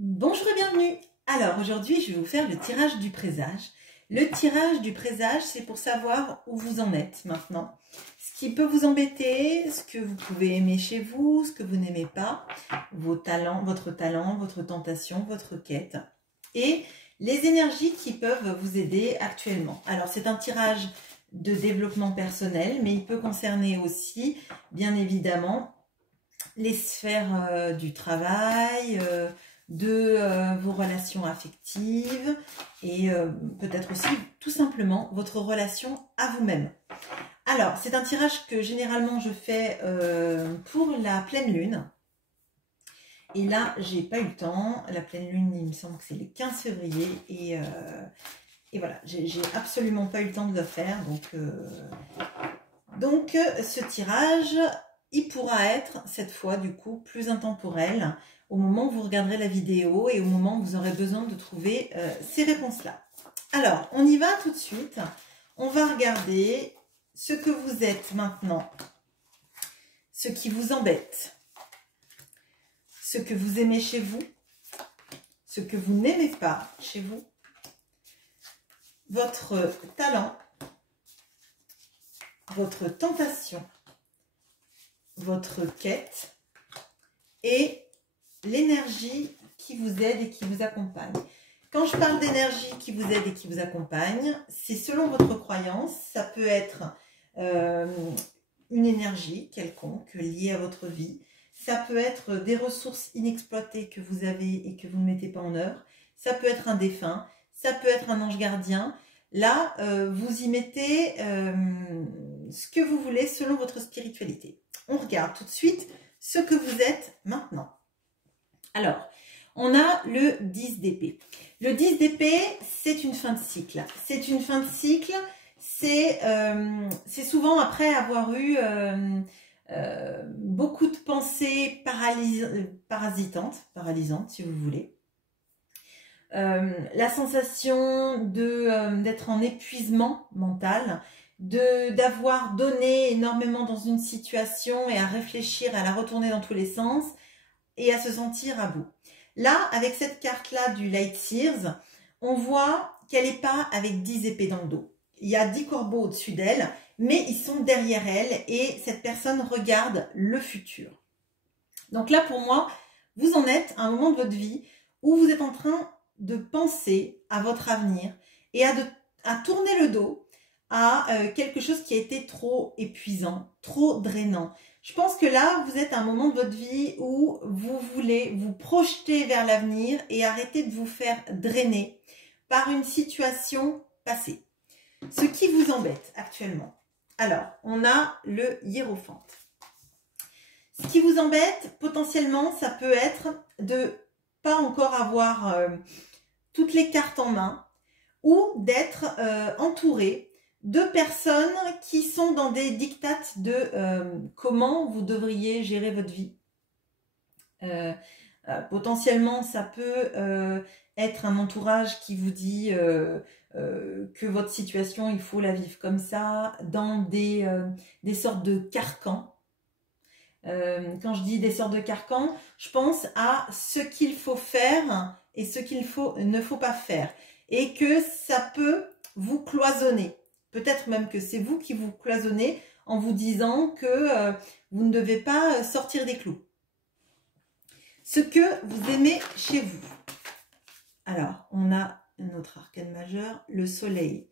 Bonjour et bienvenue. Alors aujourd'hui je vais vous faire le tirage du présage. Le tirage du présage, c'est pour savoir où vous en êtes maintenant. Ce qui peut vous embêter, ce que vous pouvez aimer chez vous, ce que vous n'aimez pas, vos talents, votre tentation, votre quête. Et les énergies qui peuvent vous aider actuellement. Alors c'est un tirage de développement personnel, mais il peut concerner aussi, bien évidemment, les sphères du travail, vos relations affectives et peut-être aussi tout simplement votre relation à vous-même. Alors, c'est un tirage que généralement je fais pour la pleine lune. Et là, j'ai pas eu le temps. La pleine lune, il me semble que c'est le 15 février. Et voilà, j'ai absolument pas eu le temps de le faire. Donc ce tirage, il pourra être cette fois du coup plus intemporel au moment où vous regarderez la vidéo et au moment où vous aurez besoin de trouver ces réponses-là. Alors, on y va tout de suite. On va regarder ce que vous êtes maintenant, ce qui vous embête, ce que vous aimez chez vous, ce que vous n'aimez pas chez vous, votre talent, votre tentation, votre quête et l'énergie qui vous aide et qui vous accompagne. Quand je parle d'énergie qui vous aide et qui vous accompagne, c'est selon votre croyance. Ça peut être une énergie quelconque liée à votre vie. Ça peut être des ressources inexploitées que vous avez et que vous ne mettez pas en œuvre. Ça peut être un défunt. Ça peut être un ange gardien. Là, vous y mettez ce que vous voulez selon votre spiritualité. On regarde tout de suite ce que vous êtes maintenant. Alors, on a le 10 d'épée. Le 10 d'épée, c'est une fin de cycle. C'est une fin de cycle, c'est souvent après avoir eu beaucoup de pensées paralysantes si vous voulez. La sensation d'être en épuisement mental, d'avoir donné énormément dans une situation et à réfléchir, à la retourner dans tous les sens et à se sentir à bout. Là, avec cette carte-là du Light Seers, on voit qu'elle n'est pas avec 10 épées dans le dos. Il y a 10 corbeaux au-dessus d'elle, mais ils sont derrière elle et cette personne regarde le futur. Donc là, pour moi, vous en êtes à un moment de votre vie où vous êtes en train de penser à votre avenir et à tourner le dos à quelque chose qui a été trop épuisant, trop drainant. Je pense que là, vous êtes à un moment de votre vie où vous voulez vous projeter vers l'avenir et arrêter de vous faire drainer par une situation passée. Ce qui vous embête actuellement. Alors, on a le hiérophante. Ce qui vous embête, potentiellement, ça peut être de pas encore avoir toutes les cartes en main ou d'être entouré de personnes qui sont dans des dictates de comment vous devriez gérer votre vie. Potentiellement, ça peut être un entourage qui vous dit que votre situation, il faut la vivre comme ça, dans des sortes de carcans. Quand je dis des sortes de carcans, je pense à ce qu'il faut faire et ce qu'il ne faut pas faire. Et que ça peut vous cloisonner. Peut-être même que c'est vous qui vous cloisonnez en vous disant que vous ne devez pas sortir des clous. Ce que vous aimez chez vous. Alors, on a notre arcane majeur, le soleil.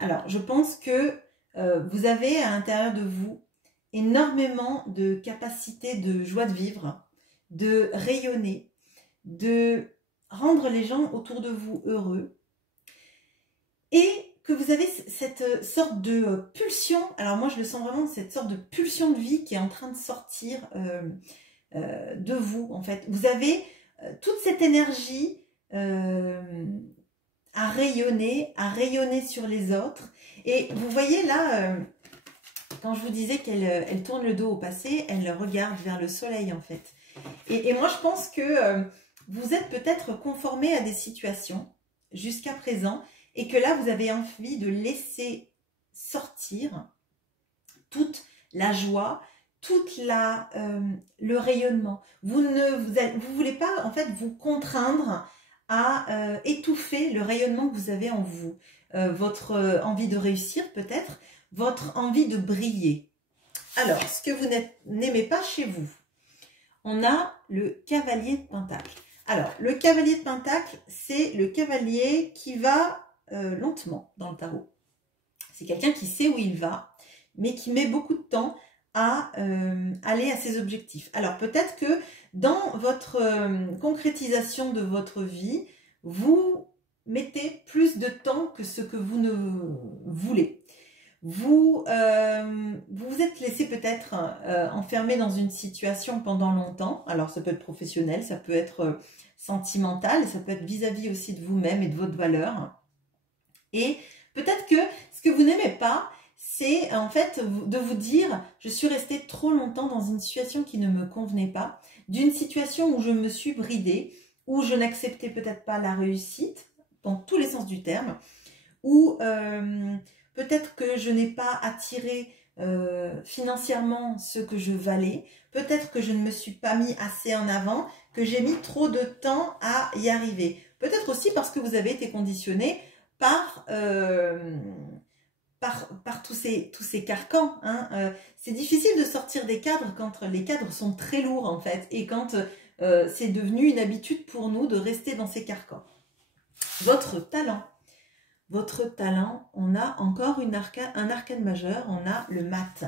Alors, je pense que vous avez à l'intérieur de vous énormément de capacité de joie de vivre, de rayonner, de rendre les gens autour de vous heureux. Et que vous avez cette sorte de pulsion, alors moi je le sens vraiment, cette sorte de pulsion de vie qui est en train de sortir de vous en fait. Vous avez toute cette énergie à rayonner sur les autres. Et vous voyez là, quand je vous disais qu'elle tourne le dos au passé, elle regarde vers le soleil en fait. Et moi je pense que vous êtes peut-être conformé à des situations jusqu'à présent et que là vous avez envie de laisser sortir toute la joie, le rayonnement. Vous voulez pas en fait vous contraindre à étouffer le rayonnement que vous avez en vous. Votre envie de réussir peut-être, votre envie de briller. Alors, ce que vous n'aimez pas chez vous, on a le cavalier de Pentacle. Alors, le cavalier de Pentacle, c'est le cavalier qui va lentement dans le tarot. C'est quelqu'un qui sait où il va, mais qui met beaucoup de temps à aller à ses objectifs. Alors, peut-être que dans votre concrétisation de votre vie, vous mettez plus de temps que ce que vous ne voulez. Vous vous êtes laissé peut-être enfermé dans une situation pendant longtemps. Alors, ça peut être professionnel, ça peut être sentimental, ça peut être vis-à-vis aussi de vous-même et de votre valeur. Et peut-être que ce que vous n'aimez pas, c'est en fait de vous dire « je suis resté trop longtemps dans une situation qui ne me convenait pas, d'une situation où je me suis bridée, où je n'acceptais peut-être pas la réussite, dans tous les sens du terme, où peut-être que je n'ai pas attiré financièrement ce que je valais, peut-être que je ne me suis pas mis assez en avant, que j'ai mis trop de temps à y arriver. Peut-être aussi parce que vous avez été conditionné par tous ces carcans. Hein. C'est difficile de sortir des cadres quand les cadres sont très lourds en fait et quand c'est devenu une habitude pour nous de rester dans ces carcans. Votre talent, on a encore un arcane majeur, on a le mat.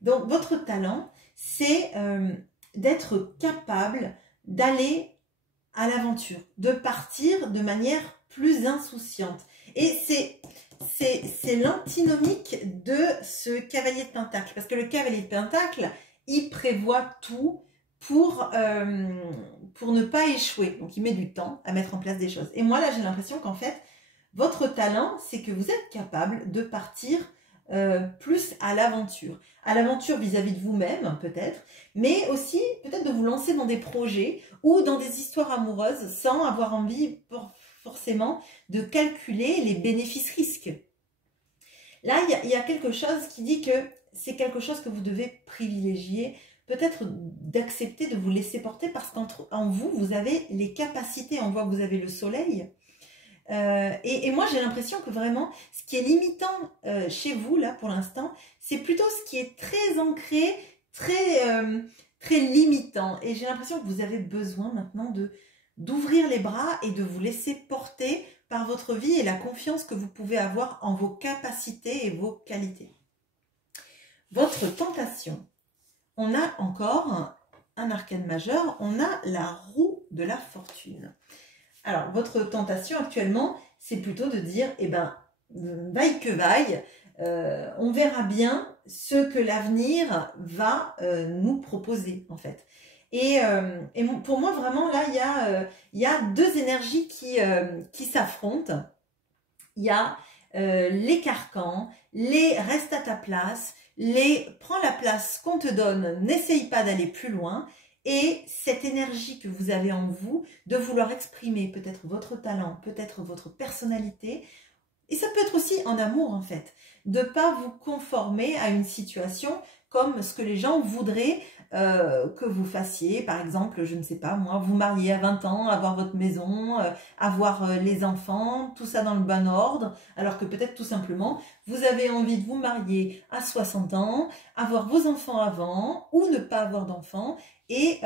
Donc votre talent, c'est d'être capable d'aller à l'aventure, de partir de manière plus insouciante. Et c'est l'antinomique de ce cavalier de Pentacle. Parce que le cavalier de Pentacle, il prévoit tout pour ne pas échouer. Donc, il met du temps à mettre en place des choses. Et moi, là, j'ai l'impression qu'en fait, votre talent, c'est que vous êtes capable de partir plus à l'aventure. À l'aventure vis-à-vis de vous-même, peut-être, mais aussi peut-être de vous lancer dans des projets ou dans des histoires amoureuses sans avoir envie forcément de calculer les bénéfices-risques. Là, il y a quelque chose qui dit que c'est quelque chose que vous devez privilégier, peut-être d'accepter de vous laisser porter parce qu'en vous, vous avez les capacités, on voit que vous avez le soleil. Et moi, j'ai l'impression que vraiment, ce qui est limitant chez vous, là, pour l'instant, c'est plutôt ce qui est très ancré, très limitant. Et j'ai l'impression que vous avez besoin maintenant d'ouvrir les bras et de vous laisser porter par votre vie et la confiance que vous pouvez avoir en vos capacités et vos qualités. Votre tentation. On a encore un arcane majeur, on a la roue de la fortune. Alors, votre tentation actuellement, c'est plutôt de dire, eh ben, vaille que vaille, on verra bien ce que l'avenir va nous proposer, en fait. Et pour moi, vraiment, là, il y a deux énergies qui s'affrontent. Il y a les carcans, les reste à ta place, les prends la place qu'on te donne, n'essaye pas d'aller plus loin. Et cette énergie que vous avez en vous, de vouloir exprimer peut-être votre talent, peut-être votre personnalité, et ça peut être aussi en amour en fait, de ne pas vous conformer à une situation comme ce que les gens voudraient que vous fassiez. Par exemple, je ne sais pas moi, vous marier à 20 ans, avoir votre maison, avoir les enfants, tout ça dans le bon ordre, alors que peut-être tout simplement, vous avez envie de vous marier à 60 ans, avoir vos enfants avant, ou ne pas avoir d'enfants, et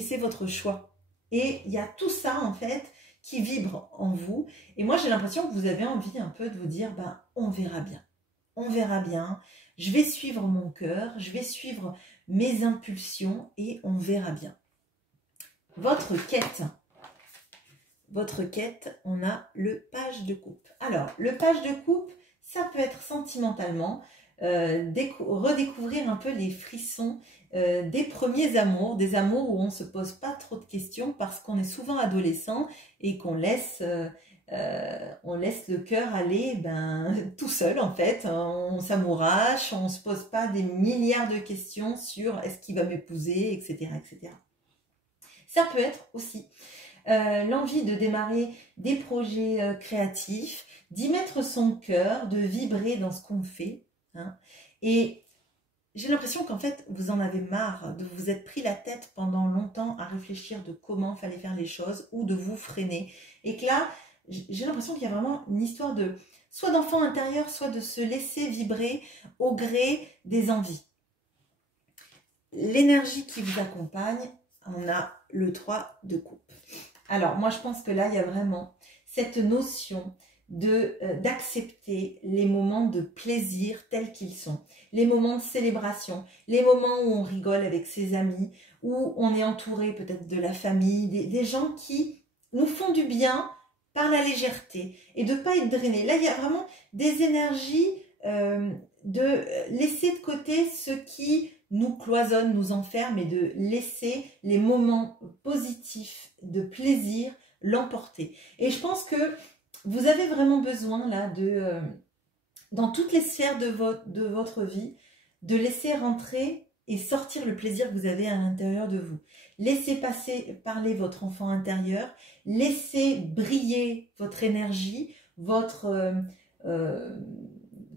c'est votre choix. Et il y a tout ça en fait qui vibre en vous. Et moi j'ai l'impression que vous avez envie un peu de vous dire, ben on verra bien. On verra bien. Je vais suivre mon cœur, je vais suivre mes impulsions et on verra bien. Votre quête, on a le page de coupe. Alors, le page de coupe, ça peut être sentimentalement, redécouvrir un peu les frissons des premiers amours, des amours où on ne se pose pas trop de questions parce qu'on est souvent adolescent et qu'on laisse le cœur aller tout seul en fait. On s'amourache, on ne se pose pas des milliards de questions sur est-ce qu'il va m'épouser, etc., etc. Ça peut être aussi l'envie de démarrer des projets créatifs, d'y mettre son cœur, de vibrer dans ce qu'on fait. Hein. Et j'ai l'impression qu'en fait, vous en avez marre, de vous être pris la tête pendant longtemps à réfléchir de comment fallait faire les choses ou de vous freiner. Et que là, j'ai l'impression qu'il y a vraiment une histoire de soit d'enfant intérieur, soit de se laisser vibrer au gré des envies. L'énergie qui vous accompagne, on a le 3 de coupe. Alors, moi, je pense que là, il y a vraiment cette notion d'accepter les moments de plaisir tels qu'ils sont, les moments de célébration, les moments où on rigole avec ses amis, où on est entouré peut-être de la famille, des gens qui nous font du bien par la légèreté et de ne pas être drainé. Là, il y a vraiment des énergies de laisser de côté ce qui nous cloisonne, nous enferme et de laisser les moments positifs de plaisir l'emporter. Et je pense que vous avez vraiment besoin là dans toutes les sphères de votre vie, de laisser rentrer et sortir le plaisir que vous avez à l'intérieur de vous. Laissez parler votre enfant intérieur, laissez briller votre énergie,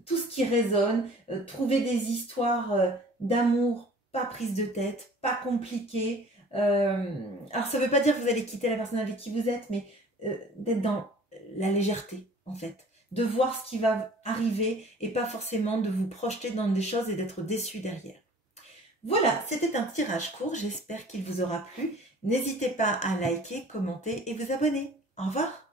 tout ce qui résonne, trouver des histoires d'amour, pas prise de tête, pas compliquées. Alors ça ne veut pas dire que vous allez quitter la personne avec qui vous êtes, mais d'être dans la légèreté en fait, de voir ce qui va arriver et pas forcément de vous projeter dans des choses et d'être déçu derrière. Voilà, c'était un tirage court, j'espère qu'il vous aura plu. N'hésitez pas à liker, commenter et vous abonner. Au revoir.